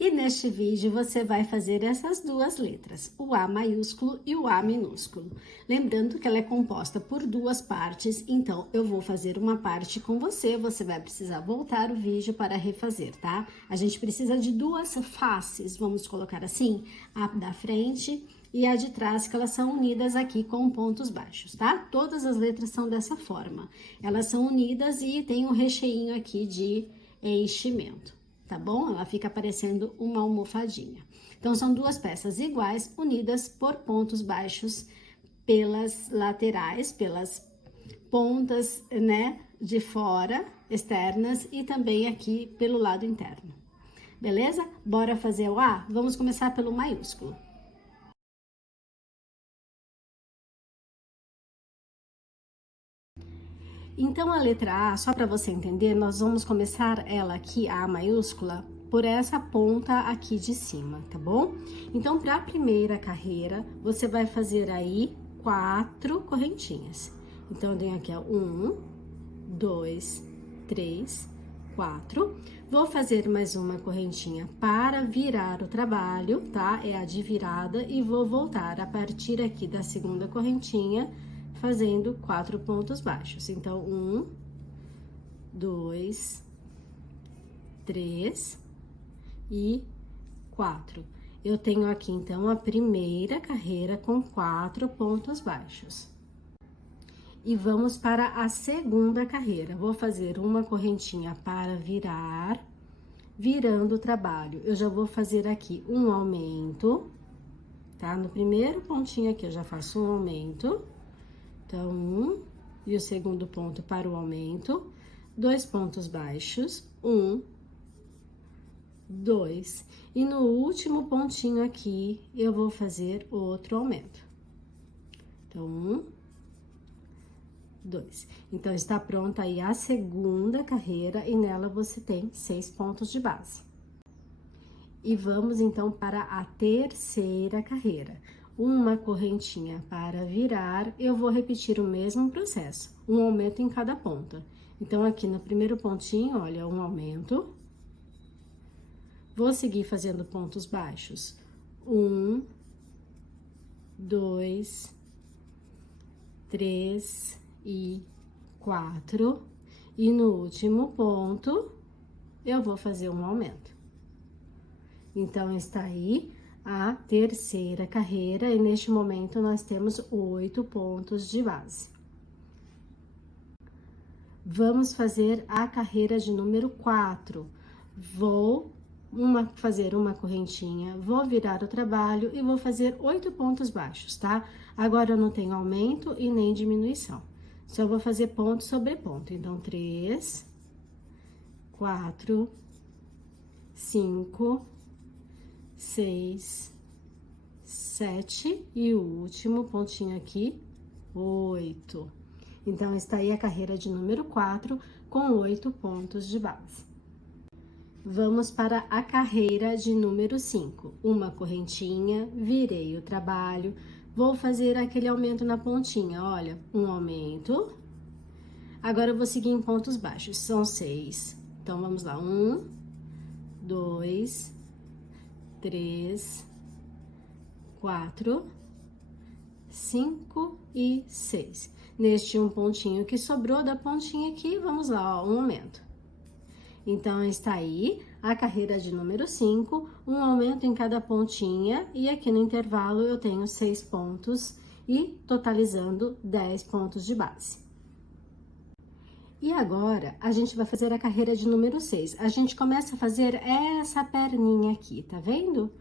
E neste vídeo você vai fazer essas duas letras, o A maiúsculo e o A minúsculo. Lembrando que ela é composta por duas partes, então eu vou fazer uma parte com você, você vai precisar voltar o vídeo para refazer, tá? A gente precisa de duas faces, vamos colocar assim, a da frente e a de trás, que elas são unidas aqui com pontos baixos, tá? Todas as letras são dessa forma. Elas são unidas e tem um recheinho aqui de enchimento. Tá bom? Ela fica parecendo uma almofadinha. Então, são duas peças iguais, unidas por pontos baixos pelas laterais, pelas pontas, né, de fora, externas, e também aqui pelo lado interno. Beleza? Bora fazer o A? Vamos começar pelo maiúsculo. Então, a letra A, só para você entender, nós vamos começar ela aqui, A maiúscula, por essa ponta aqui de cima, tá bom? Então, para a primeira carreira, você vai fazer aí 4 correntinhas. Então, eu tenho aqui, ó, 1, 2, 3, 4. Vou fazer mais uma correntinha para virar o trabalho, tá? É a de virada, e vou voltar a partir aqui da segunda correntinha, fazendo 4 pontos baixos. Então, 1, 2, 3 e 4. Eu tenho aqui, então, a primeira carreira com 4 pontos baixos. E vamos para a segunda carreira. Vou fazer uma correntinha para virar, virando o trabalho. Eu já vou fazer aqui um aumento, tá? No primeiro pontinho aqui, eu já faço um aumento. Então, 1, e o segundo ponto para o aumento, 2 pontos baixos, 1, 2. E no último pontinho aqui, eu vou fazer outro aumento. Então, 1, 2. Então, está pronta aí a segunda carreira, e nela você tem 6 pontos de base. E vamos, então, para a terceira carreira. Uma correntinha para virar, eu vou repetir o mesmo processo, um aumento em cada ponta. Então, aqui no primeiro pontinho, olha, um aumento. Vou seguir fazendo pontos baixos. 1, 2, 3 e 4. E no último ponto, eu vou fazer um aumento. Então, está aí a terceira carreira, e neste momento nós temos 8 pontos de base. Vamos fazer a carreira de número 4. Vou fazer uma correntinha, vou virar o trabalho e vou fazer 8 pontos baixos, tá? Agora eu não tenho aumento e nem diminuição. Só vou fazer ponto sobre ponto. Então, 3, 4, 5, 6, 7 e o último pontinho aqui, 8. Então, está aí a carreira de número 4 com 8 pontos de base. Vamos para a carreira de número 5. Uma correntinha, virei o trabalho, vou fazer aquele aumento na pontinha, olha, um aumento. Agora, eu vou seguir em pontos baixos, são 6. Então, vamos lá, 1, 2, 3, 4, 5 e 6. Neste um pontinho que sobrou da pontinha aqui, vamos lá, ó, um aumento. Então, está aí a carreira de número 5, um aumento em cada pontinha, e aqui no intervalo eu tenho 6 pontos e totalizando 10 pontos de base. E agora, a gente vai fazer a carreira de número 6. A gente começa a fazer essa perninha aqui, tá vendo?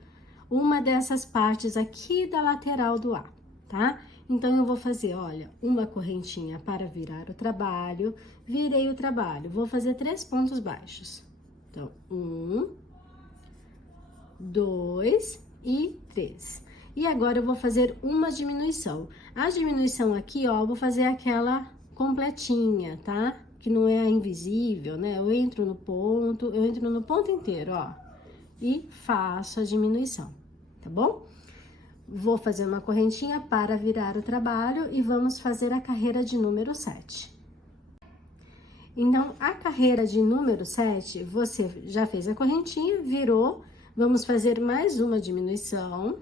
Uma dessas partes aqui da lateral do A, tá? Então, eu vou fazer, olha, uma correntinha para virar o trabalho, virei o trabalho, vou fazer 3 pontos baixos. Então, 1, 2 e 3. E agora, eu vou fazer uma diminuição. A diminuição aqui, ó, eu vou fazer aquela completinha, tá? Que não é invisível, né? Eu entro no ponto inteiro, ó, e faço a diminuição, tá bom? Vou fazer uma correntinha para virar o trabalho e vamos fazer a carreira de número 7. Então, a carreira de número 7, você já fez a correntinha, virou, Vamos fazer mais uma diminuição,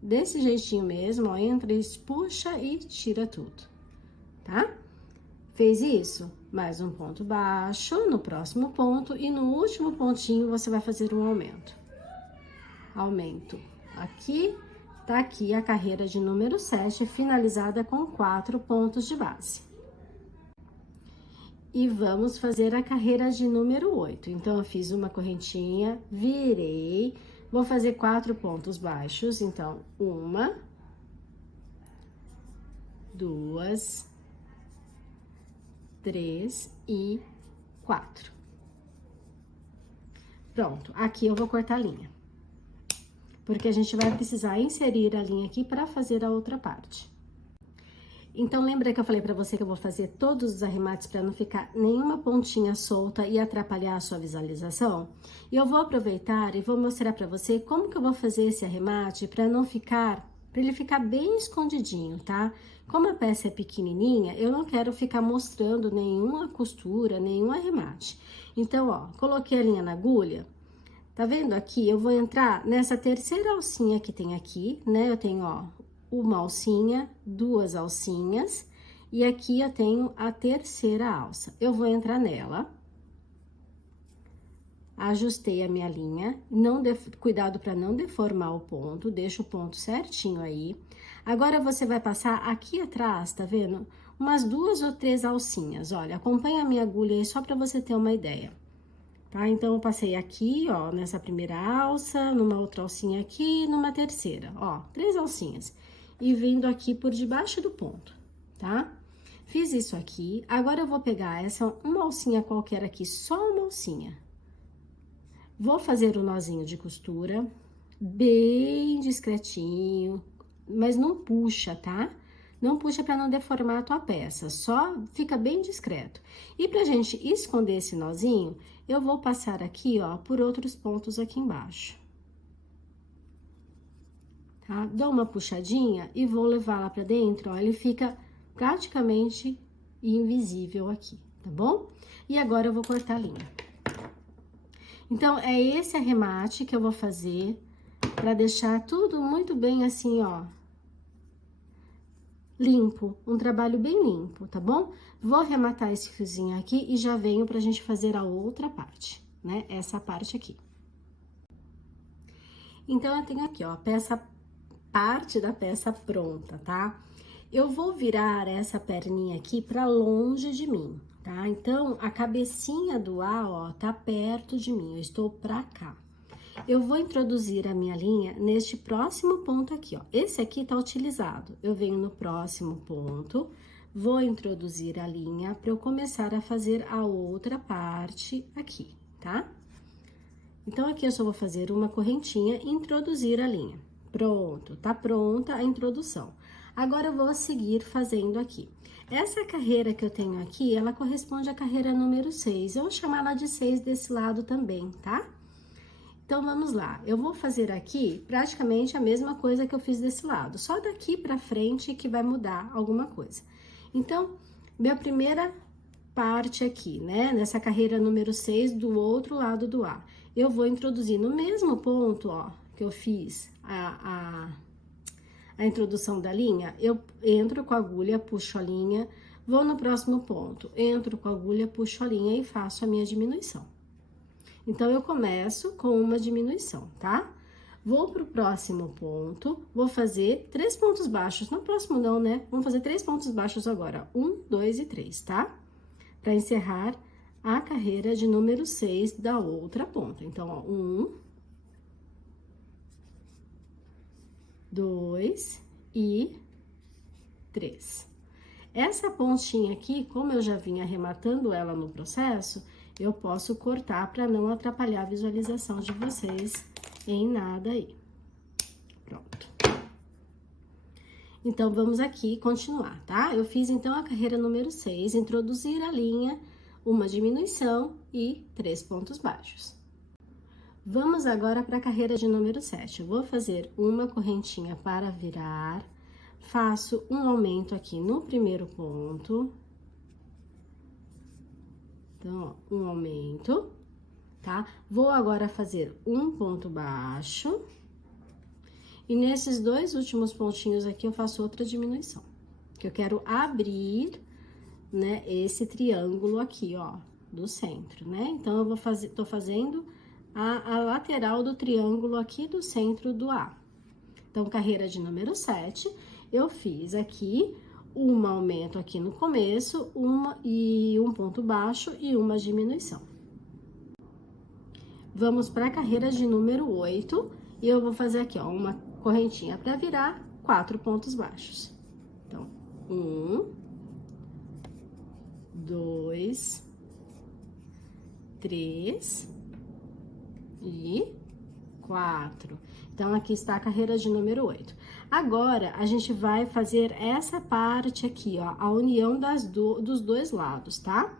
desse jeitinho mesmo, ó, entra, puxa e tira tudo, tá? Fez isso? Mais um ponto baixo no próximo ponto e no último pontinho você vai fazer um aumento. Aumento aqui, tá aqui a carreira de número 7, finalizada com 4 pontos de base. E vamos fazer a carreira de número 8. Então, eu fiz uma correntinha, virei, vou fazer 4 pontos baixos. Então, 1, 2, 3 e 4. Pronto, aqui eu vou cortar a linha. Porque a gente vai precisar inserir a linha aqui para fazer a outra parte. Então, lembra que eu falei pra você que eu vou fazer todos os arremates para não ficar nenhuma pontinha solta e atrapalhar a sua visualização? E eu vou aproveitar e vou mostrar pra você como que eu vou fazer esse arremate para não ficar, para ele ficar bem escondidinho, tá? Como a peça é pequenininha, eu não quero ficar mostrando nenhuma costura, nenhum arremate. Então, ó, coloquei a linha na agulha. Tá vendo aqui? Eu vou entrar nessa terceira alcinha que tem aqui, né? Eu tenho, ó, uma alcinha, 2 alcinhas, e aqui eu tenho a terceira alça. Eu vou entrar nela. Ajustei a minha linha, cuidado para não deformar o ponto, deixa o ponto certinho aí. Agora, você vai passar aqui atrás, tá vendo? Umas 2 ou 3 alcinhas, olha, acompanha a minha agulha aí só para você ter uma ideia. Tá? Então, eu passei aqui, ó, nessa primeira alça, numa outra alcinha aqui, numa terceira, ó, 3 alcinhas. E vindo aqui por debaixo do ponto, tá? Fiz isso aqui, agora eu vou pegar uma alcinha qualquer aqui, só uma alcinha. Vou fazer o nozinho de costura, bem discretinho, mas não puxa, tá? Não puxa pra não deformar a tua peça, só fica bem discreto. E pra gente esconder esse nozinho, eu vou passar aqui, ó, por outros pontos aqui embaixo. Tá? Dou uma puxadinha e vou levar lá pra dentro, ó, ele fica praticamente invisível aqui, tá bom? E agora eu vou cortar a linha. Então, é esse arremate que eu vou fazer pra deixar tudo muito bem assim, ó, limpo, um trabalho bem limpo, tá bom? Vou arrematar esse fiozinho aqui e já venho pra gente fazer a outra parte, né? Essa parte aqui. Então, eu tenho aqui, ó, parte da peça pronta, tá? Eu vou virar essa perninha aqui pra longe de mim, tá? Então, a cabecinha do A, ó, tá perto de mim, eu estou pra cá. Eu vou introduzir a minha linha neste próximo ponto aqui, ó. Esse aqui tá utilizado. Eu venho no próximo ponto, vou introduzir a linha para eu começar a fazer a outra parte aqui, tá? Então, aqui eu só vou fazer uma correntinha e introduzir a linha. Pronto, tá pronta a introdução. Agora, eu vou seguir fazendo aqui. Essa carreira que eu tenho aqui, ela corresponde à carreira número 6. Eu vou chamar ela de 6 desse lado também, tá? Então, vamos lá. Eu vou fazer aqui praticamente a mesma coisa que eu fiz desse lado. Só daqui pra frente que vai mudar alguma coisa. Então, minha primeira parte aqui, né? Nessa carreira número 6, do outro lado do A. Eu vou introduzir no mesmo ponto, ó, que eu fiz a introdução da linha. Eu entro com a agulha, puxo a linha, vou no próximo ponto. Entro com a agulha, puxo a linha e faço a minha diminuição. Então, eu começo com uma diminuição, tá? Vou pro próximo ponto, vou fazer 3 pontos baixos. No próximo não, né? Vamos fazer 3 pontos baixos agora. 1, 2 e 3, tá? Pra encerrar a carreira de número 6 da outra ponta. Então, ó, 1, 2 e 3. Essa pontinha aqui, como eu já vim arrematando ela no processo, eu posso cortar para não atrapalhar a visualização de vocês em nada aí. Pronto. Então, vamos aqui continuar, tá? Eu fiz, então, a carreira número 6, introduzir a linha, uma diminuição e 3 pontos baixos. Vamos agora para a carreira de número 7. Eu vou fazer uma correntinha para virar, faço um aumento aqui no primeiro ponto. Então, ó, um aumento, tá? Vou agora fazer um ponto baixo. E nesses dois últimos pontinhos aqui, eu faço outra diminuição. Que eu quero abrir, né, esse triângulo aqui, ó, do centro, né? Então, eu tô fazendo a lateral do triângulo aqui do centro do A. Então, carreira de número 7, eu fiz aqui um aumento aqui no começo, um ponto baixo e uma diminuição. Vamos para a carreira de número 8, e eu vou fazer aqui, ó, uma correntinha para virar, 4 pontos baixos. Então, 1, 2, 3 e 4. Então, aqui está a carreira de número 8. Agora, a gente vai fazer essa parte aqui, ó, a união dos dois lados, tá?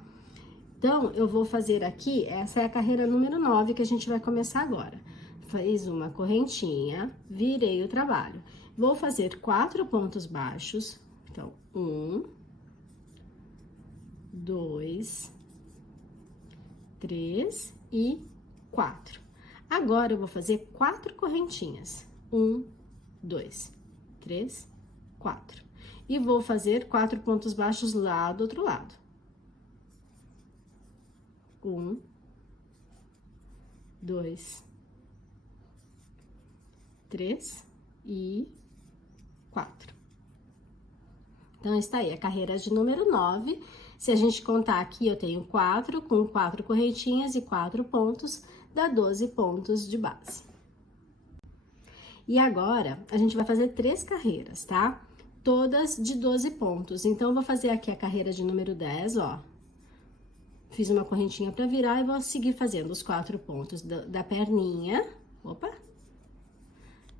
Então, eu vou fazer aqui, essa é a carreira número 9 que a gente vai começar agora. Fiz uma correntinha, virei o trabalho. Vou fazer 4 pontos baixos. Então, 1, 2, 3 e 4. Agora, eu vou fazer 4 correntinhas. 1, 2, 3, 4. E vou fazer 4 pontos baixos lá do outro lado. 1, 2, 3 e 4. Então, está aí a carreira de número 9. Se a gente contar aqui, eu tenho 4, com 4 correntinhas e 4 pontos, dá 12 pontos de base. E agora, a gente vai fazer 3 carreiras, tá? Todas de 12 pontos. Então, eu vou fazer aqui a carreira de número 10, ó. Fiz uma correntinha para virar e vou seguir fazendo os 4 pontos da perninha. Opa!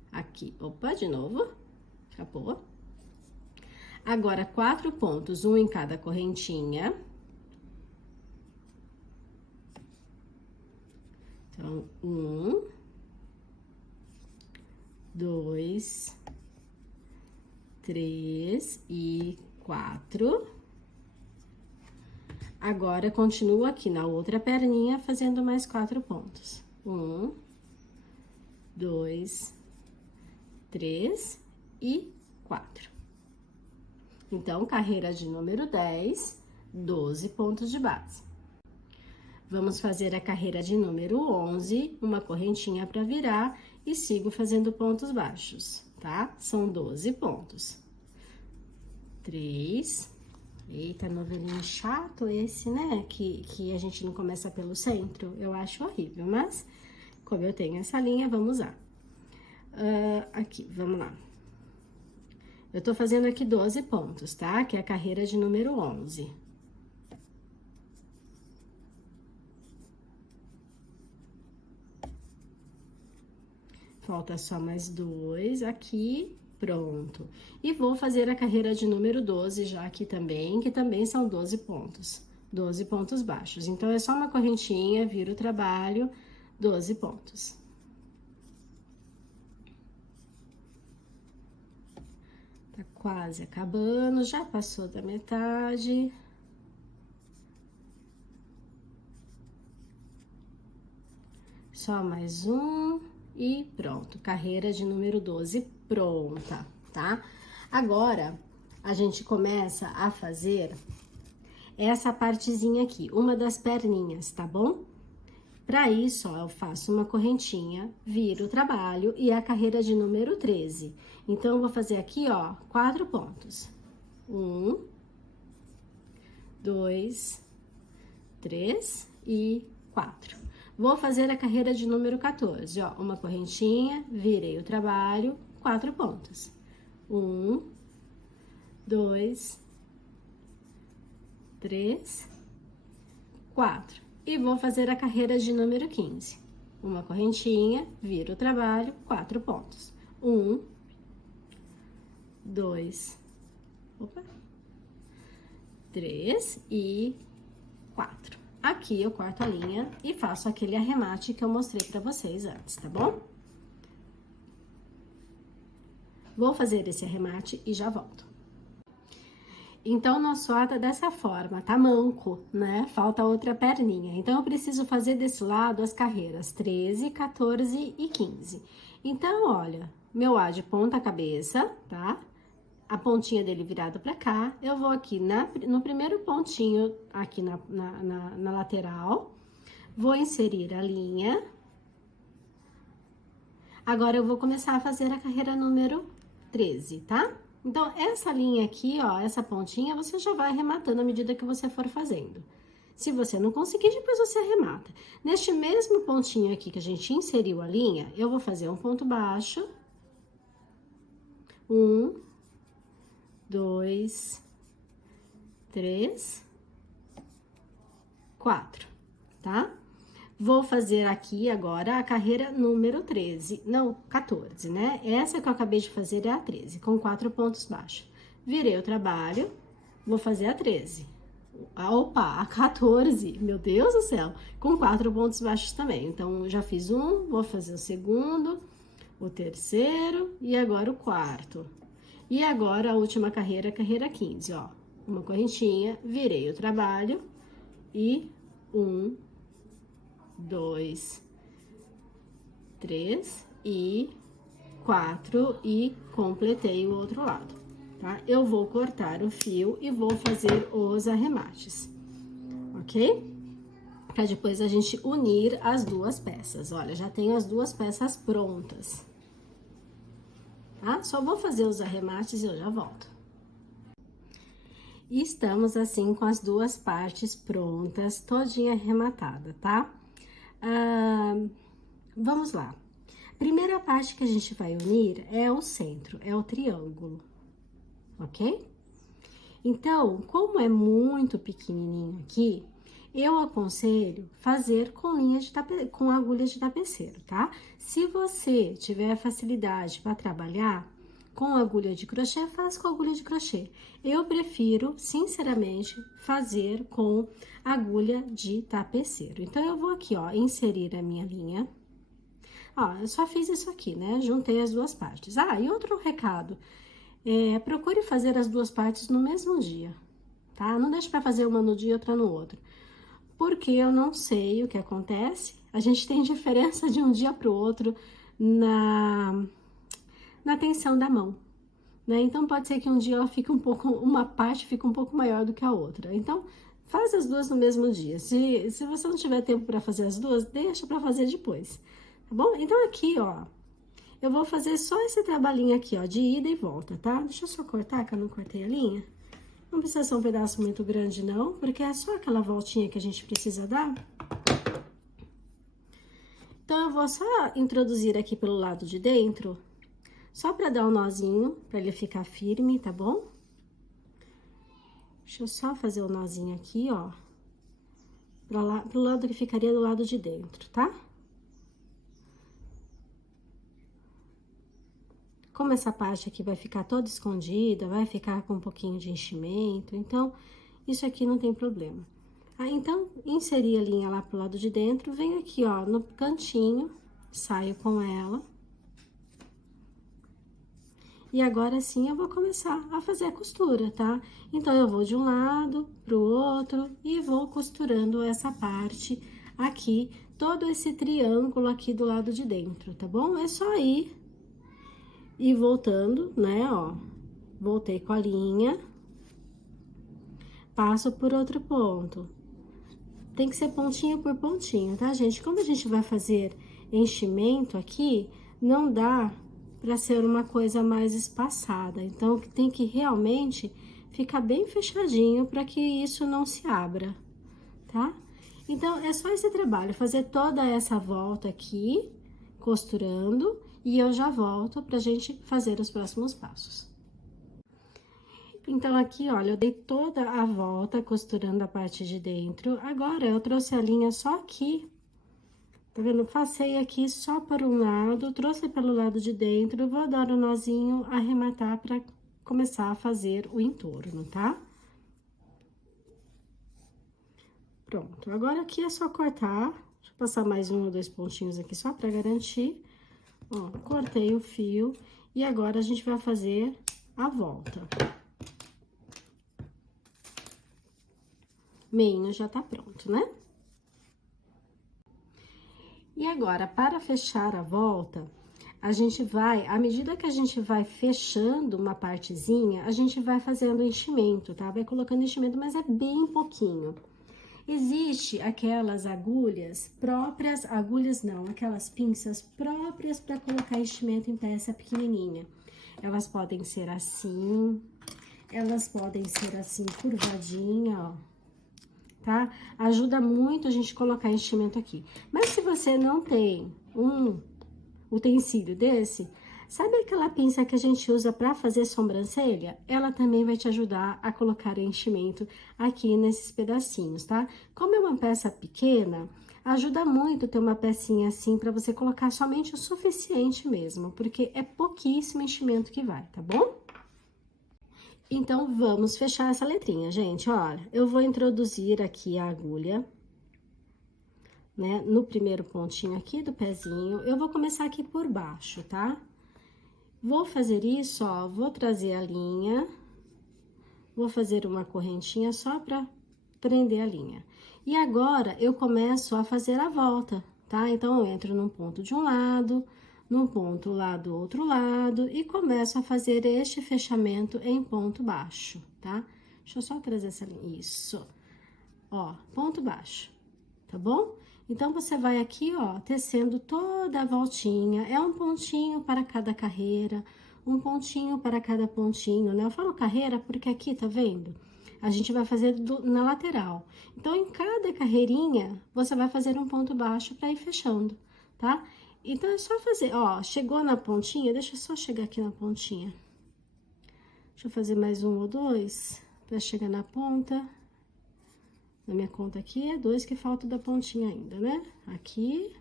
Aqui, opa, de novo. Acabou. Agora, 4 pontos, um em cada correntinha. Então, 1, 2, 3 e 4. Agora, continuo aqui na outra perninha, fazendo mais 4 pontos. 1, 2, 3 e 4. Então, carreira de número 10, 12 pontos de base. Vamos fazer a carreira de número 11, uma correntinha para virar e sigo fazendo pontos baixos, tá? São 12 pontos. 3. Eita, novelinho chato esse, né? Que a gente não começa pelo centro. Eu acho horrível, mas como eu tenho essa linha, vamos usar. Aqui, vamos lá. Eu tô fazendo aqui 12 pontos, tá? Que é a carreira de número 11. Falta só mais 2 aqui, pronto. E vou fazer a carreira de número 12 já aqui também, que também são 12 pontos. 12 pontos baixos. Então, é só uma correntinha, viro o trabalho, 12 pontos. Tá quase acabando, já passou da metade. Só mais um e pronto. Carreira de número 12 pronta, tá? Agora, a gente começa a fazer essa partezinha aqui, uma das perninhas, tá bom? Para isso, ó, eu faço uma correntinha, viro o trabalho e a carreira de número 13. Então, eu vou fazer aqui, ó, 4 pontos. 1, 2, 3 e 4. Vou fazer a carreira de número 14, ó, uma correntinha, virei o trabalho, 4 pontos. 1, 2, 3, 4. E vou fazer a carreira de número 15. Uma correntinha, viro o trabalho, 4 pontos. 1, 2, 3 e 4. Aqui eu corto a linha e faço aquele arremate que eu mostrei pra vocês antes, tá bom? Vou fazer esse arremate e já volto. Então, nosso A tá dessa forma, tá manco, né? Falta outra perninha. Então, eu preciso fazer desse lado as carreiras 13, 14 e 15. Então, olha, meu A de ponta cabeça, tá? A pontinha dele virada pra cá. Eu vou aqui no primeiro pontinho, aqui na lateral. Vou inserir a linha. Agora, eu vou começar a fazer a carreira número 13, tá? Então, essa linha aqui, ó, essa pontinha, você já vai arrematando à medida que você for fazendo. Se você não conseguir, depois você arremata. Neste mesmo pontinho aqui que a gente inseriu a linha, eu vou fazer um ponto baixo. 1, 2, 3, 4, tá? Vou fazer aqui agora a carreira número 13, não, 14, né? Essa que eu acabei de fazer é a 13, com 4 pontos baixos. Virei o trabalho, vou fazer a 13. Opa, a 14, meu Deus do céu, com 4 pontos baixos também. Então, já fiz um, vou fazer o segundo, o terceiro e agora o quarto. E agora a última carreira, carreira 15, ó. Uma correntinha, virei o trabalho e 1, 2, 3 e 4 e completei o outro lado, tá? Eu vou cortar o fio e vou fazer os arremates, ok? Pra depois a gente unir as duas peças. Olha, já tenho as duas peças prontas, tá? Só vou fazer os arremates e eu já volto. E estamos assim com as duas partes prontas, todinha arrematada, tá? Vamos lá. Primeira parte que a gente vai unir é o centro, é o triângulo, ok? Então, como é muito pequenininho aqui, eu aconselho fazer com com agulha de tapeceiro, tá? Se você tiver facilidade para trabalhar com agulha de crochê, faz com agulha de crochê. Eu prefiro, sinceramente, fazer com agulha de tapeceiro. Então, eu vou aqui, ó, inserir a minha linha. Ó, eu só fiz isso aqui, né? Juntei as duas partes. Ah, e outro recado. Procure fazer as duas partes no mesmo dia, tá? Não deixe para fazer uma no dia e outra no outro. Porque eu não sei o que acontece. A gente tem diferença de um dia para o outro na tensão da mão, né? Então, pode ser que um dia ela fique uma parte fique um pouco maior do que a outra. Então, faz as duas no mesmo dia. Se você não tiver tempo para fazer as duas, deixa para fazer depois, tá bom? Então, aqui, ó, eu vou fazer só esse trabalhinho aqui, ó, de ida e volta, tá? Deixa eu só cortar, que eu não cortei a linha. Não precisa ser um pedaço muito grande, não, porque é só aquela voltinha que a gente precisa dar. Então, eu vou só introduzir aqui pelo lado de dentro, só pra dar um nozinho, pra ele ficar firme, tá bom? Deixa eu só fazer o nozinho aqui, ó, pro lado que ficaria do lado de dentro, tá? Como essa parte aqui vai ficar toda escondida, vai ficar com um pouquinho de enchimento, então, isso aqui não tem problema. Aí, então, inseri a linha lá pro lado de dentro, venho aqui, ó, no cantinho, saio com ela. E agora sim eu vou começar a fazer a costura, tá? Então, eu vou de um lado pro outro e vou costurando essa parte aqui, todo esse triângulo aqui do lado de dentro, tá bom? É só ir e voltando, né, ó, voltei com a linha, passo por outro ponto. Tem que ser pontinho por pontinho, tá, gente? Como a gente vai fazer enchimento aqui, não dá pra ser uma coisa mais espaçada. Então, tem que realmente ficar bem fechadinho para que isso não se abra, tá? Então, é só esse trabalho, fazer toda essa volta aqui, costurando, e eu já volto pra gente fazer os próximos passos. Então, aqui, olha, eu dei toda a volta costurando a parte de dentro. Agora, eu trouxe a linha só aqui, tá vendo? Passei aqui só por um lado, trouxe pelo lado de dentro, vou dar o nozinho, arrematar pra começar a fazer o entorno, tá? Pronto, agora aqui é só cortar, deixa eu passar mais 1 ou 2 pontinhos aqui só pra garantir. Ó, cortei o fio e agora a gente vai fazer a volta. meinho já tá pronto, né? E agora, para fechar a volta, a gente vai, à medida que a gente vai fechando uma partezinha, a gente vai fazendo enchimento, tá? Vai colocando enchimento, mas é bem pouquinho. Existe aquelas agulhas próprias, agulhas não, aquelas pinças próprias para colocar enchimento em peça pequenininha. Elas podem ser assim, elas podem ser assim curvadinha, ó, tá? Ajuda muito a gente colocar enchimento aqui. Mas se você não tem um utensílio desse, sabe aquela pinça que a gente usa para fazer sobrancelha? Ela também vai te ajudar a colocar o enchimento aqui nesses pedacinhos, tá? Como é uma peça pequena, ajuda muito ter uma pecinha assim para você colocar somente o suficiente mesmo, porque é pouquíssimo enchimento que vai, tá bom? Então, vamos fechar essa letrinha, gente. Olha, eu vou introduzir aqui a agulha, né, no primeiro pontinho aqui do pezinho. Eu vou começar aqui por baixo, tá? Vou fazer isso, ó, vou trazer a linha, vou fazer uma correntinha só pra prender a linha. E agora, eu começo a fazer a volta, tá? Então, eu entro num ponto de um lado, num ponto lá do outro lado e começo a fazer este fechamento em ponto baixo, tá? Deixa eu só trazer essa linha, isso. Ó, ponto baixo, tá bom? Então, você vai aqui, ó, tecendo toda a voltinha. É um pontinho para cada carreira, um pontinho para cada pontinho, né? Eu falo carreira porque aqui, tá vendo? A gente vai fazer na lateral. Então, em cada carreirinha, você vai fazer um ponto baixo para ir fechando, tá? Então, é só fazer, ó, chegou na pontinha, deixa eu só chegar aqui na pontinha. Deixa eu fazer mais um ou dois, para chegar na ponta. Na minha conta aqui é 2 que falta da pontinha ainda, né? Aqui.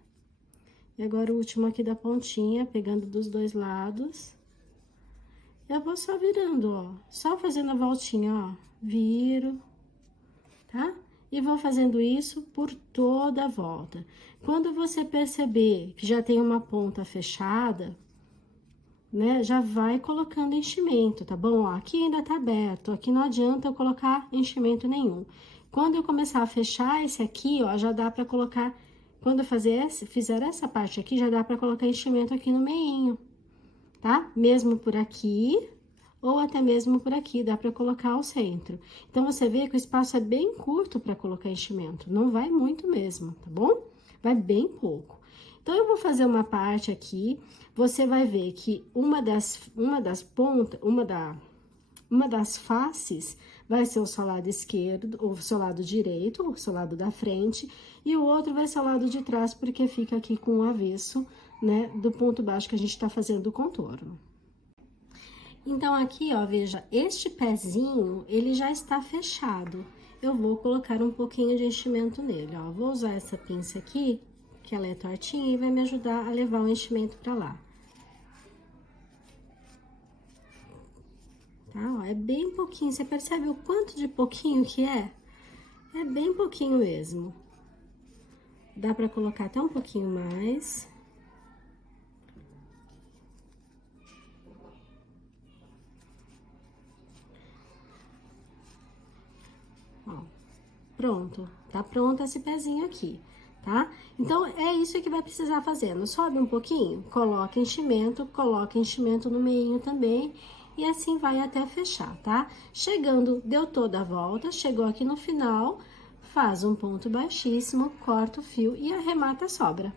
E agora o último aqui da pontinha, pegando dos dois lados. Eu vou só virando, ó. Só fazendo a voltinha, ó. Viro, tá? E vou fazendo isso por toda a volta. Quando você perceber que já tem uma ponta fechada, né? Já vai colocando enchimento, tá bom? Ó, aqui ainda tá aberto, aqui não adianta eu colocar enchimento nenhum. Quando eu começar a fechar esse aqui, ó, já dá pra colocar... Quando eu fizer essa parte aqui, já dá pra colocar enchimento aqui no meinho, tá? Mesmo por aqui, ou até mesmo por aqui, dá pra colocar ao centro. Então, você vê que o espaço é bem curto pra colocar enchimento, não vai muito mesmo, tá bom? Vai bem pouco. Então, eu vou fazer uma parte aqui, você vai ver que uma das pontas, uma das faces vai ser o seu lado esquerdo, ou o seu lado direito, ou o seu lado da frente, e o outro vai ser o lado de trás, porque fica aqui com o avesso, né, do ponto baixo que a gente tá fazendo o contorno. Então, aqui, ó, veja, este pezinho, ele já está fechado. Eu vou colocar um pouquinho de enchimento nele, ó. Vou usar essa pinça aqui, que ela é tortinha, e vai me ajudar a levar o enchimento pra lá. Tá? Ó, é bem pouquinho, você percebe o quanto de pouquinho que é? É bem pouquinho mesmo. Dá pra colocar até um pouquinho mais. Ó, pronto, tá pronto esse pezinho aqui, tá? Então, é isso que vai precisar fazendo. Sobe um pouquinho, coloca enchimento no meinho também, e assim vai até fechar, tá? Chegando, deu toda a volta, chegou aqui no final, faz um ponto baixíssimo, corta o fio e arremata a sobra.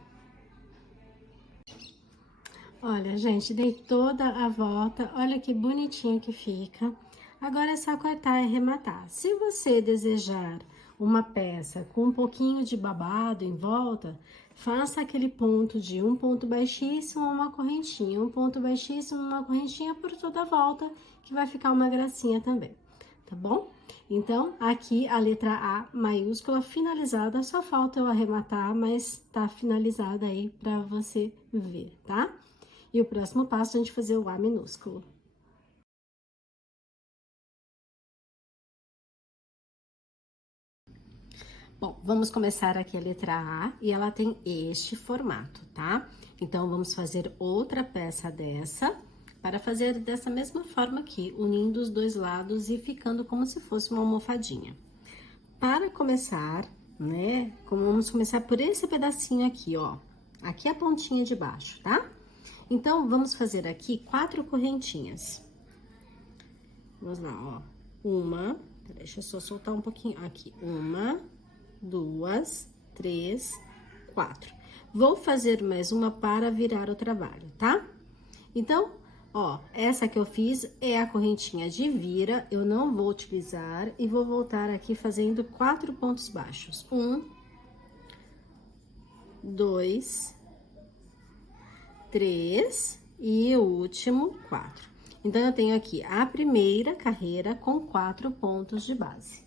Olha, gente, dei toda a volta, olha que bonitinho que fica. Agora é só cortar e arrematar. Se você desejar uma peça com um pouquinho de babado em volta, faça aquele ponto de um ponto baixíssimo, uma correntinha, um ponto baixíssimo, uma correntinha por toda a volta, que vai ficar uma gracinha também, tá bom? Então, aqui a letra A maiúscula finalizada, só falta eu arrematar, mas tá finalizada aí pra você ver, tá? E o próximo passo é a gente fazer o A minúsculo. Bom, vamos começar aqui a letra A e ela tem este formato, tá? Então, vamos fazer outra peça dessa, para fazer dessa mesma forma aqui, unindo os dois lados e ficando como se fosse uma almofadinha. para começar, né? Vamos começar por esse pedacinho aqui, ó. Aqui é a pontinha de baixo, tá? Então, vamos fazer aqui 4 correntinhas. Vamos lá, ó. Uma, deixa eu só soltar um pouquinho. Aqui, 1, 2, 3, 4. Vou fazer mais uma para virar o trabalho, tá? Então, ó, essa que eu fiz é a correntinha de vira, eu não vou utilizar e vou voltar aqui fazendo 4 pontos baixos. 1, 2, 3 e o último, 4. Então, eu tenho aqui a primeira carreira com 4 pontos de base.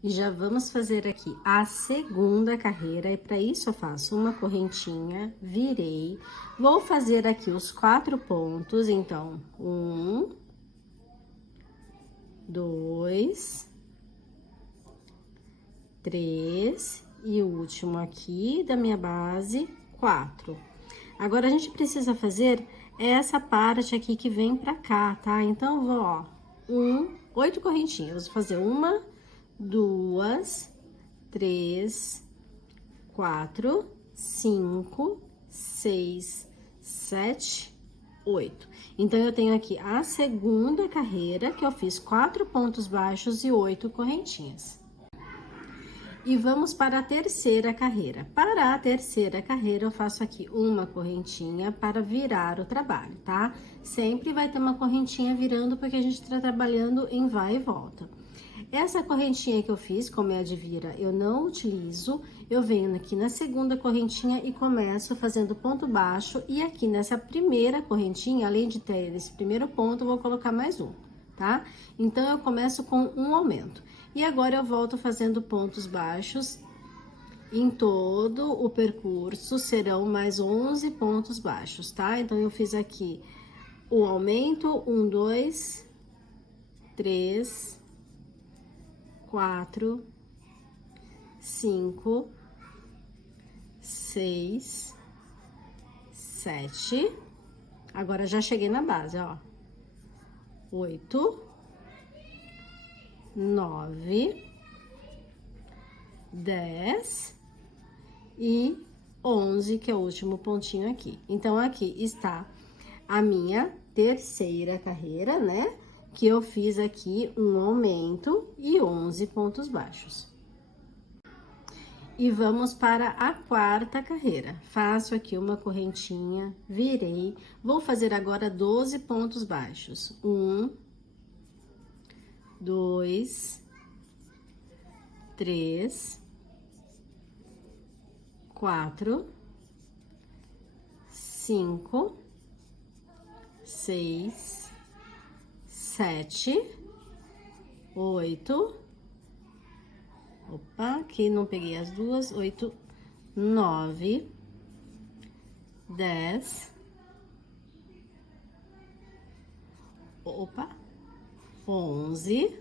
E já vamos fazer aqui a segunda carreira, e para isso eu faço uma correntinha, virei, vou fazer aqui os 4 pontos, então, 1, 2, 3, e o último aqui da minha base, 4. Agora, a gente precisa fazer essa parte aqui que vem pra cá, tá? Então, eu vou, ó, 8 correntinhas, vou fazer 1, 2, 3, 4, 5, 6, 7, 8. Então, eu tenho aqui a segunda carreira, que eu fiz 4 pontos baixos e 8 correntinhas. E vamos para a terceira carreira. Para a terceira carreira, eu faço aqui uma correntinha para virar o trabalho, tá? Sempre vai ter uma correntinha virando, porque a gente tá trabalhando em vai e volta. Essa correntinha que eu fiz, como é a de vira, eu não utilizo. Eu venho aqui na segunda correntinha e começo fazendo ponto baixo. E aqui nessa primeira correntinha, além de ter esse primeiro ponto, eu vou colocar mais um, tá? Então, eu começo com um aumento. E agora, eu volto fazendo pontos baixos em todo o percurso, serão mais 11 pontos baixos, tá? Então, eu fiz aqui o aumento, 1, 2, 3, 4, 5, 6, 7. Agora, já cheguei na base, ó. 8, 9, 10 e 11, que é o último pontinho aqui. Então, aqui está a minha terceira carreira, né? Que eu fiz aqui um aumento e 11 pontos baixos. E vamos para a quarta carreira. Faço aqui uma correntinha, virei. Vou fazer agora 12 pontos baixos. 1, 2, 3, 4, 5, 6, 7, 8, opa, aqui não peguei as duas, 8, 9, 10, opa, 11,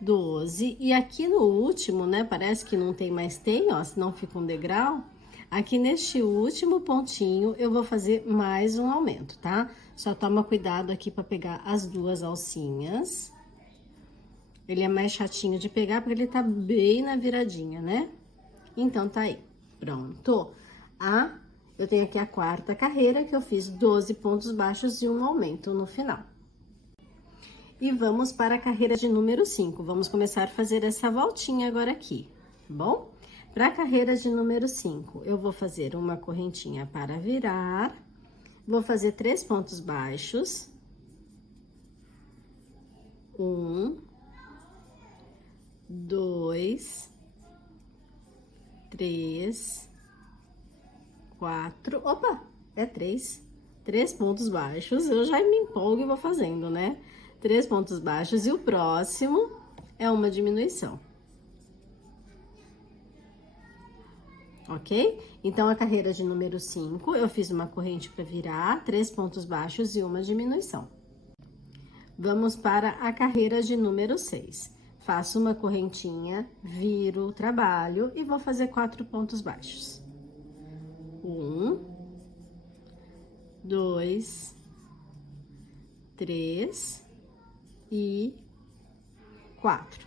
12, e aqui no último, né, parece que não tem mais tem, ó, senão fica um degrau. Aqui neste último pontinho, eu vou fazer mais um aumento, tá? Só toma cuidado aqui para pegar as duas alcinhas. Ele é mais chatinho de pegar, porque ele tá bem na viradinha, né? Então, tá aí. Pronto. Eu tenho aqui a quarta carreira, que eu fiz 12 pontos baixos e um aumento no final. E vamos para a carreira de número 5. Vamos começar a fazer essa voltinha agora aqui, tá bom? Para a carreira de número 5, eu vou fazer uma correntinha para virar, vou fazer 3 pontos baixos, 1, 2, 3, 4, opa, é 3 pontos baixos, eu já me empolgo e vou fazendo, né? 3 pontos baixos e o próximo é uma diminuição. Ok? Então, a carreira de número 5, eu fiz uma corrente para virar, 3 pontos baixos e uma diminuição. Vamos para a carreira de número 6. Faço uma correntinha, viro o trabalho e vou fazer 4 pontos baixos. 1, 2, 3 e 4.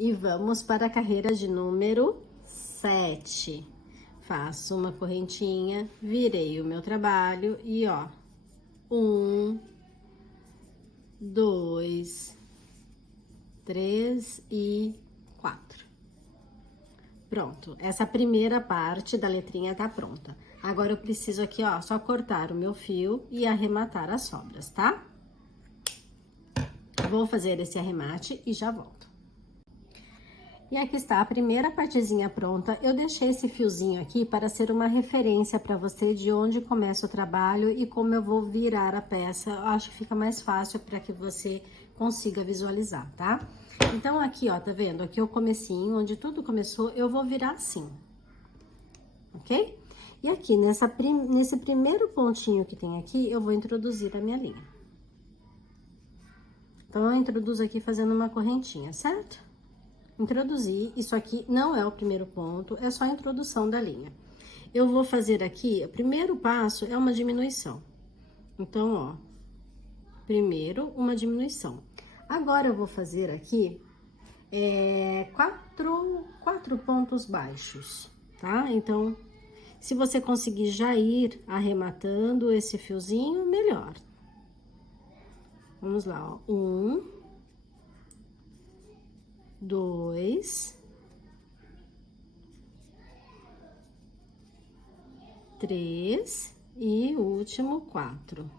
E vamos para a carreira de número 7. Faço uma correntinha, virei o meu trabalho e ó, 1, 2, 3 e 4. Pronto, essa primeira parte da letrinha tá pronta. Agora eu preciso aqui, ó, só cortar o meu fio e arrematar as sobras, tá? Vou fazer esse arremate e já volto. E aqui está a primeira partezinha pronta. Eu deixei esse fiozinho aqui para ser uma referência para você de onde começa o trabalho e como eu vou virar a peça. Eu acho que fica mais fácil para que você consiga visualizar, tá? Então, aqui, ó, tá vendo? Aqui é o comecinho, onde tudo começou, eu vou virar assim, ok? E aqui, nesse primeiro pontinho que tem aqui, eu vou introduzir a minha linha. Então, eu introduzo aqui fazendo uma correntinha, certo? Introduzi, isso aqui não é o primeiro ponto, é só a introdução da linha. Eu vou fazer aqui, o primeiro passo é uma diminuição. Então, ó, primeiro uma diminuição. Agora, eu vou fazer aqui, quatro pontos baixos, tá? Então, se você conseguir já ir arrematando esse fiozinho, melhor. Vamos lá, ó, 1, 2, 3 e o último 4.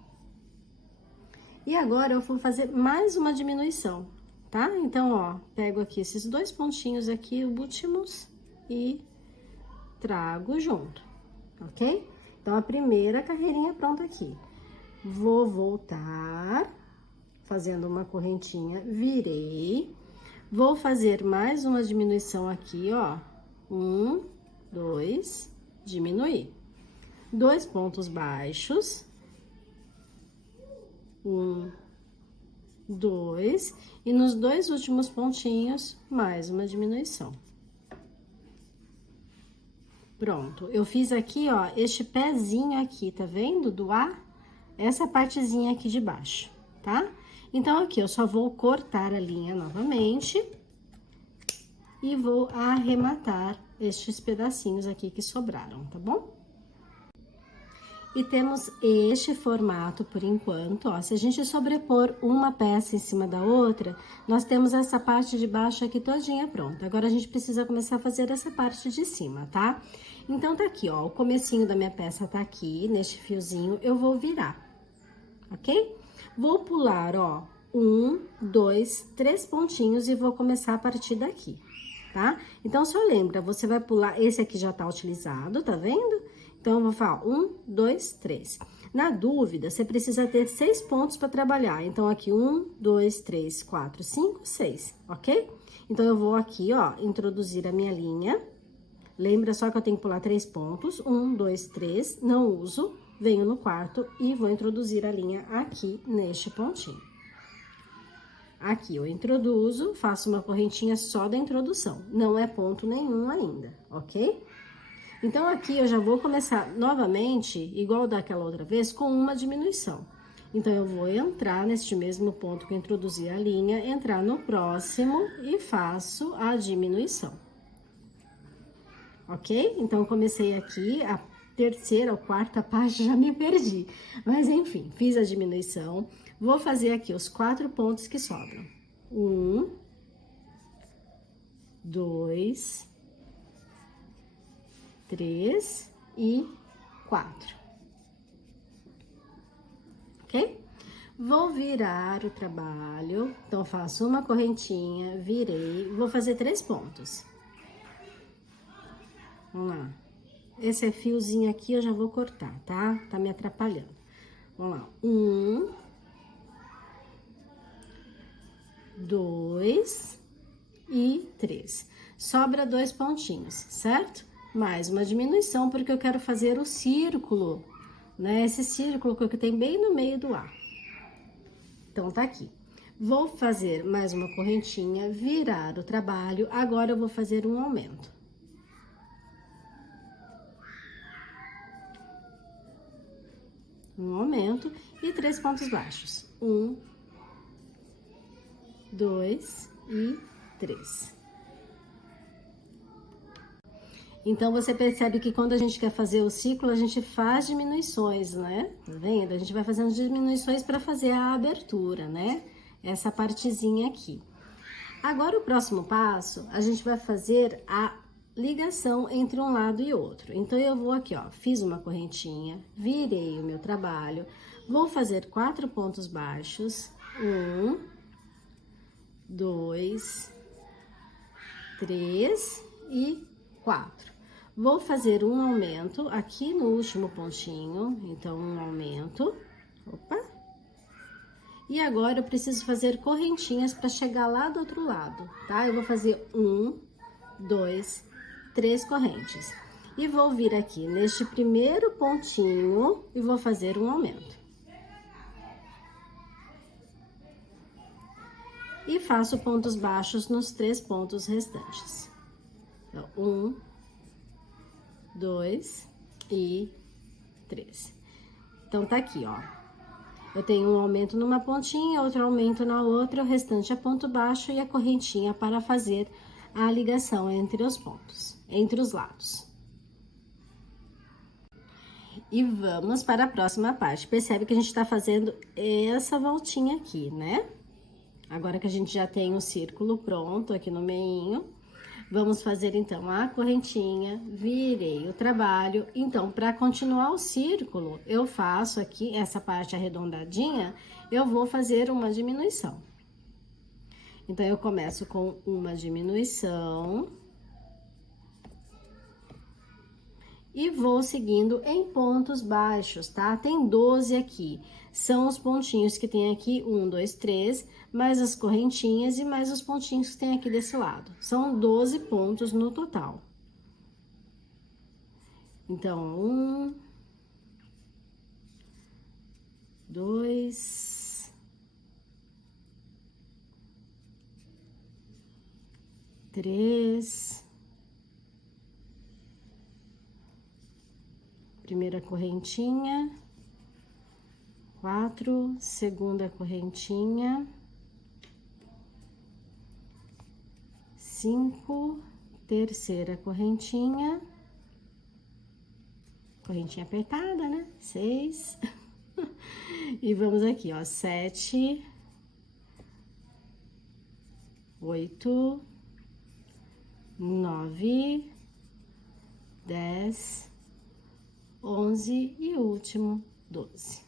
E agora eu vou fazer mais uma diminuição, tá? Então, ó, pego aqui esses dois pontinhos aqui, últimos, e trago junto, ok? Então, a primeira carreirinha pronta aqui. Vou voltar, fazendo uma correntinha, virei. Vou fazer mais uma diminuição aqui, ó. 1, 2, diminuir. 2 pontos baixos. 1, 2, e nos dois últimos pontinhos, mais uma diminuição. Pronto, eu fiz aqui, ó, este pezinho aqui, tá vendo? Do A, essa partezinha aqui de baixo, tá? Então, aqui, eu só vou cortar a linha novamente e vou arrematar estes pedacinhos aqui que sobraram, tá bom? E temos este formato por enquanto, ó. Se a gente sobrepor uma peça em cima da outra, nós temos essa parte de baixo aqui todinha pronta. Agora, a gente precisa começar a fazer essa parte de cima, tá? Então, tá aqui, ó, o comecinho da minha peça tá aqui, neste fiozinho, eu vou virar, ok? Vou pular, ó, 1, 2, 3 pontinhos e vou começar a partir daqui, tá? Então, só lembra, você vai pular, esse aqui já tá utilizado, tá vendo? Então, eu vou falar 1, 2, 3. Na dúvida, você precisa ter 6 pontos para trabalhar. Então, aqui 1, 2, 3, 4, 5, 6, ok? Então, eu vou aqui, ó, introduzir a minha linha. Lembra só que eu tenho que pular 3 pontos. 1, 2, 3, não uso. Venho no quarto e vou introduzir a linha aqui neste pontinho. Aqui eu introduzo, faço uma correntinha só da introdução. Não é ponto nenhum ainda, ok? Então, aqui eu já vou começar novamente, igual daquela outra vez, com uma diminuição. Então, eu vou entrar neste mesmo ponto que eu introduzi a linha, entrar no próximo e faço a diminuição. Ok? Então, comecei aqui, a terceira ou quarta parte já me perdi. Mas, enfim, fiz a diminuição. Vou fazer aqui os 4 pontos que sobram. 1, 2, 3 e 4, ok? Vou virar o trabalho, então, faço uma correntinha, virei, vou fazer 3 pontos. Vamos lá. Esse fiozinho aqui eu já vou cortar, tá? Tá me atrapalhando. Vamos lá. 1, 2 e 3. Sobra 2 pontinhos, certo? Mais uma diminuição, porque eu quero fazer o círculo, né? Esse círculo que tem bem no meio do A. Então, tá aqui. Vou fazer mais uma correntinha, virar o trabalho. Agora, eu vou fazer um aumento. Um aumento e 3 pontos baixos. 1, 2 e 3. Então, você percebe que quando a gente quer fazer o ciclo, a gente faz diminuições, né? Tá vendo? A gente vai fazendo diminuições para fazer a abertura, né? Essa partezinha aqui. Agora, o próximo passo, a gente vai fazer a ligação entre um lado e outro. Então, eu vou aqui, ó, fiz uma correntinha, virei o meu trabalho, vou fazer 4 pontos baixos. 1, 2, 3 e 4. Vou fazer um aumento aqui no último pontinho, então um aumento. Opa! E agora eu preciso fazer correntinhas para chegar lá do outro lado, tá? Eu vou fazer 1, 2, 3 correntes. E vou vir aqui neste primeiro pontinho e vou fazer um aumento. E faço pontos baixos nos 3 pontos restantes. Então, 1, 2 e 3. Então, tá aqui, ó. Eu tenho um aumento numa pontinha, outro aumento na outra, o restante é ponto baixo e a correntinha para fazer a ligação entre os pontos, entre os lados. E vamos para a próxima parte. Percebe que a gente tá fazendo essa voltinha aqui, né? Agora que a gente já tem o círculo pronto aqui no meinho, vamos fazer então a correntinha, virei o trabalho. Então, para continuar o círculo, eu faço aqui essa parte arredondadinha, eu vou fazer uma diminuição. Então, eu começo com uma diminuição. E vou seguindo em pontos baixos, tá? Tem 12 aqui. São os pontinhos que tem aqui, 1, 2, 3, mais as correntinhas e mais os pontinhos que tem aqui desse lado. São 12 pontos no total. Então, 1, 2, 3... Primeira correntinha, 4, segunda correntinha, 5, terceira correntinha, correntinha apertada, né? 6, e vamos aqui, ó, 7, 8, 9, 10, 11 e o último 12.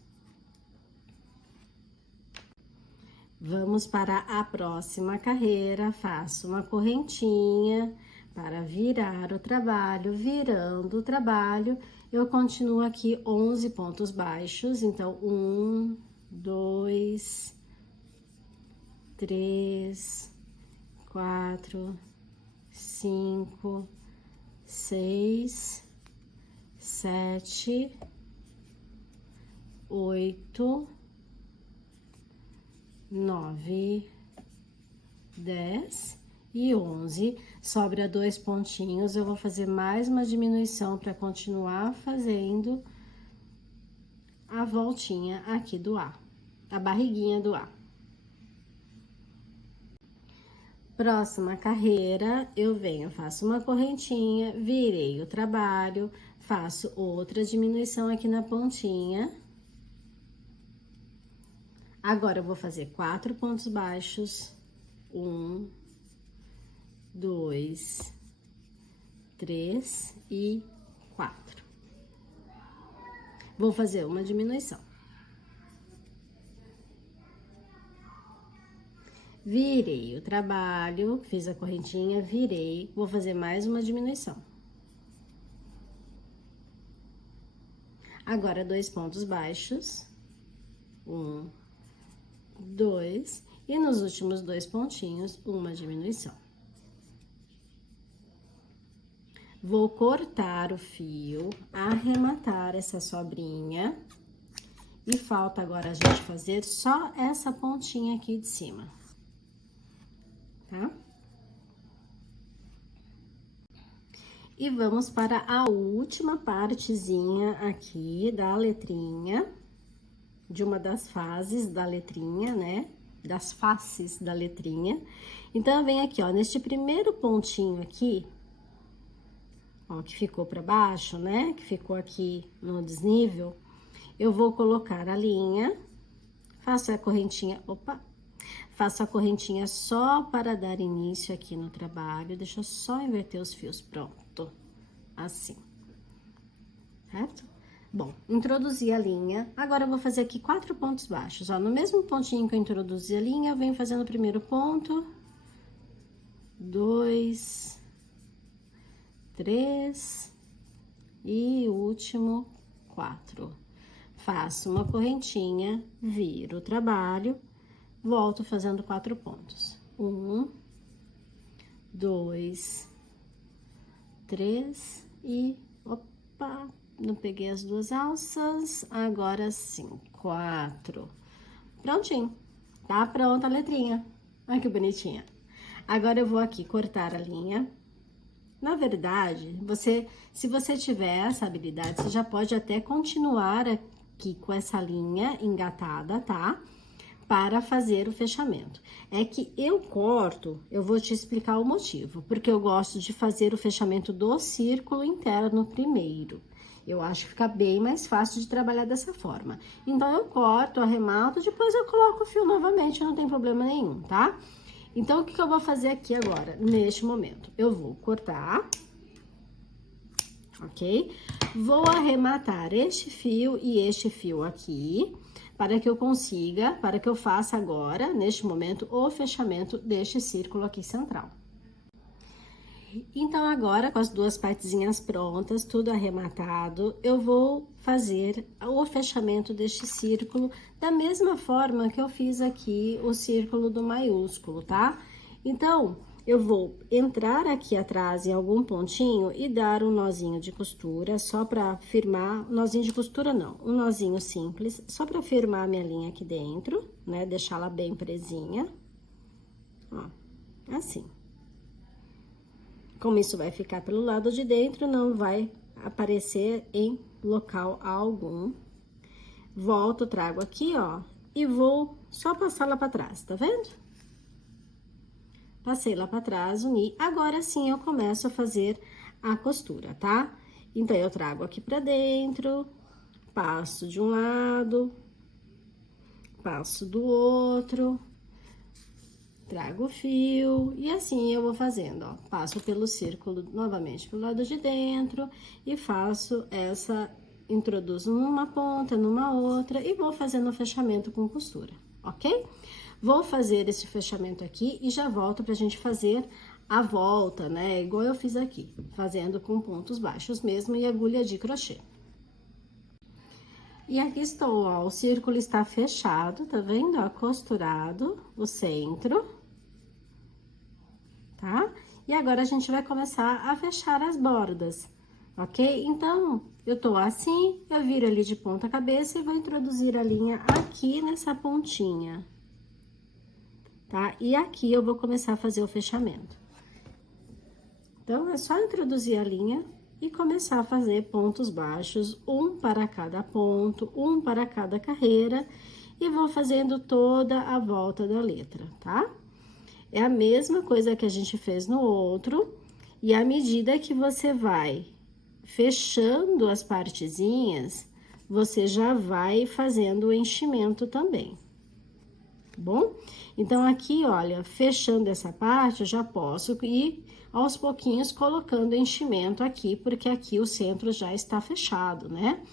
Vamos para a próxima carreira, faço uma correntinha para virar o trabalho, virando o trabalho, eu continuo aqui 11 pontos baixos, então 1, 2, 3, 4, 5, 6, 7, 8, 9, 10 e 11. Sobra 2 pontinhos, eu vou fazer mais uma diminuição para continuar fazendo a voltinha aqui do A, a barriguinha do A. Próxima carreira, eu venho, faço uma correntinha, virei o trabalho, faço outra diminuição aqui na pontinha. Agora, eu vou fazer 4 pontos baixos. 1, 2, 3 e 4. Vou fazer uma diminuição. Virei o trabalho, fiz a correntinha, virei, vou fazer mais uma diminuição. Agora, 2 pontos baixos, 1, 2, e nos últimos 2 pontinhos, uma diminuição. Vou cortar o fio, arrematar essa sobrinha, e falta agora a gente fazer só essa pontinha aqui de cima. Tá? E vamos para a última partezinha aqui da letrinha, de uma das fases da letrinha, né? Das faces da letrinha. Então, eu venho aqui, ó, neste primeiro pontinho aqui, ó, que ficou pra baixo, né? Que ficou aqui no desnível. Eu vou colocar a linha, faço a correntinha, opa, faço a correntinha só para dar início aqui no trabalho. Deixa eu só inverter os fios, pronto, assim, certo? Bom, introduzi a linha, agora eu vou fazer aqui 4 pontos baixos, ó, no mesmo pontinho que eu introduzi a linha, eu venho fazendo o primeiro ponto, 2, 3 e último 4. Faço uma correntinha, viro o trabalho, volto fazendo 4 pontos. 1, 2, 3 e, opa, não peguei as 2 alças, agora sim, 4. Prontinho, tá pronta a letrinha. Olha que bonitinha. Agora eu vou aqui cortar a linha. Na verdade, se você tiver essa habilidade, você já pode até continuar aqui com essa linha engatada, tá? Para fazer o fechamento. É que eu corto, eu vou te explicar o motivo, porque eu gosto de fazer o fechamento do círculo interno primeiro. Eu acho que fica bem mais fácil de trabalhar dessa forma. Então, eu corto, arremato, depois eu coloco o fio novamente, não tem problema nenhum, tá? Então, o que eu vou fazer aqui agora, neste momento? Eu vou cortar, ok? Vou arrematar este fio e este fio aqui, para que eu consiga, para que eu faça agora, neste momento, o fechamento deste círculo aqui central. Então, agora, com as 2 partezinhas prontas, tudo arrematado, eu vou fazer o fechamento deste círculo da mesma forma que eu fiz aqui o círculo do maiúsculo, tá? Então, eu vou entrar aqui atrás em algum pontinho e dar um nozinho de costura, só pra firmar, nozinho de costura não, um nozinho simples, só pra firmar a minha linha aqui dentro, né? Deixá-la bem presinha, ó, assim. Como isso vai ficar pelo lado de dentro, não vai aparecer em local algum. Volto, trago aqui, ó, e vou só passar lá pra trás, tá vendo? Passei lá pra trás, uni. Agora sim eu começo a fazer a costura, tá? Então, eu trago aqui pra dentro, passo de um lado, passo do outro, trago o fio e assim eu vou fazendo, ó. Passo pelo círculo novamente pelo lado de dentro e faço essa, introduzo numa ponta, numa outra e vou fazendo o fechamento com costura, ok? Vou fazer esse fechamento aqui e já volto pra gente fazer a volta, né? Igual eu fiz aqui, fazendo com pontos baixos mesmo e agulha de crochê. E aqui estou, ó, o círculo está fechado, tá vendo? Ó, costurado o centro, tá? E agora a gente vai começar a fechar as bordas, ok? Então, eu tô assim, eu viro ali de ponta cabeça e vou introduzir a linha aqui nessa pontinha, tá? E aqui eu vou começar a fazer o fechamento. Então, é só introduzir a linha e começar a fazer pontos baixos, um para cada ponto, um para cada carreira, e vou fazendo toda a volta da letra, tá? É a mesma coisa que a gente fez no outro, e à medida que você vai fechando as partezinhas, você já vai fazendo o enchimento também, tá bom? Então, aqui, olha, fechando essa parte, eu já posso ir aos pouquinhos colocando enchimento aqui, porque aqui o centro já está fechado, né?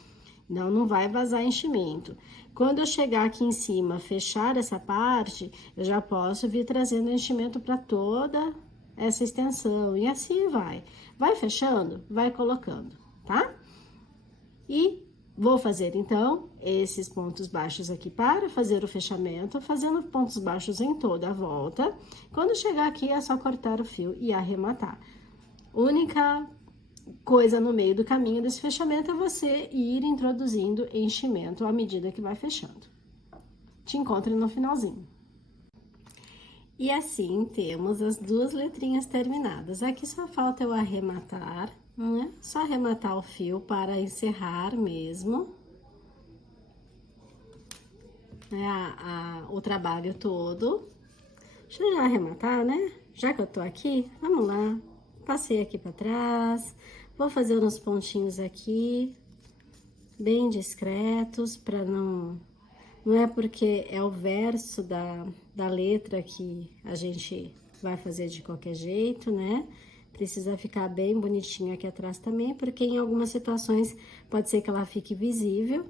Não vai vazar enchimento. Quando eu chegar aqui em cima, fechar essa parte, eu já posso vir trazendo enchimento para toda essa extensão, e assim vai. Vai fechando, vai colocando, tá? E vou fazer, então, esses pontos baixos aqui para fazer o fechamento, fazendo pontos baixos em toda a volta. Quando chegar aqui, é só cortar o fio e arrematar. Única coisa no meio do caminho desse fechamento é você ir introduzindo enchimento à medida que vai fechando. Te encontro no finalzinho. E assim, temos as 2 letrinhas terminadas. Aqui só falta eu arrematar, né? Só arrematar o fio para encerrar mesmo, né? O trabalho todo. Deixa eu já arrematar, né? Já que eu tô aqui, vamos lá. Passei aqui pra trás, Vou fazer uns pontinhos aqui, bem discretos, para não é porque é o verso da letra que a gente vai fazer de qualquer jeito, né? Precisa ficar bem bonitinho aqui atrás também, porque em algumas situações pode ser que ela fique visível.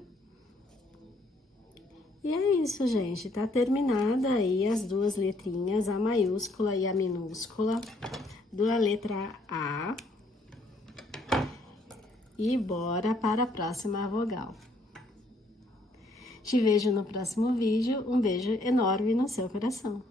E é isso, gente. Tá terminada aí as duas letrinhas, a maiúscula e a minúscula da letra A. E bora para a próxima vogal. Te vejo no próximo vídeo. Um beijo enorme no seu coração.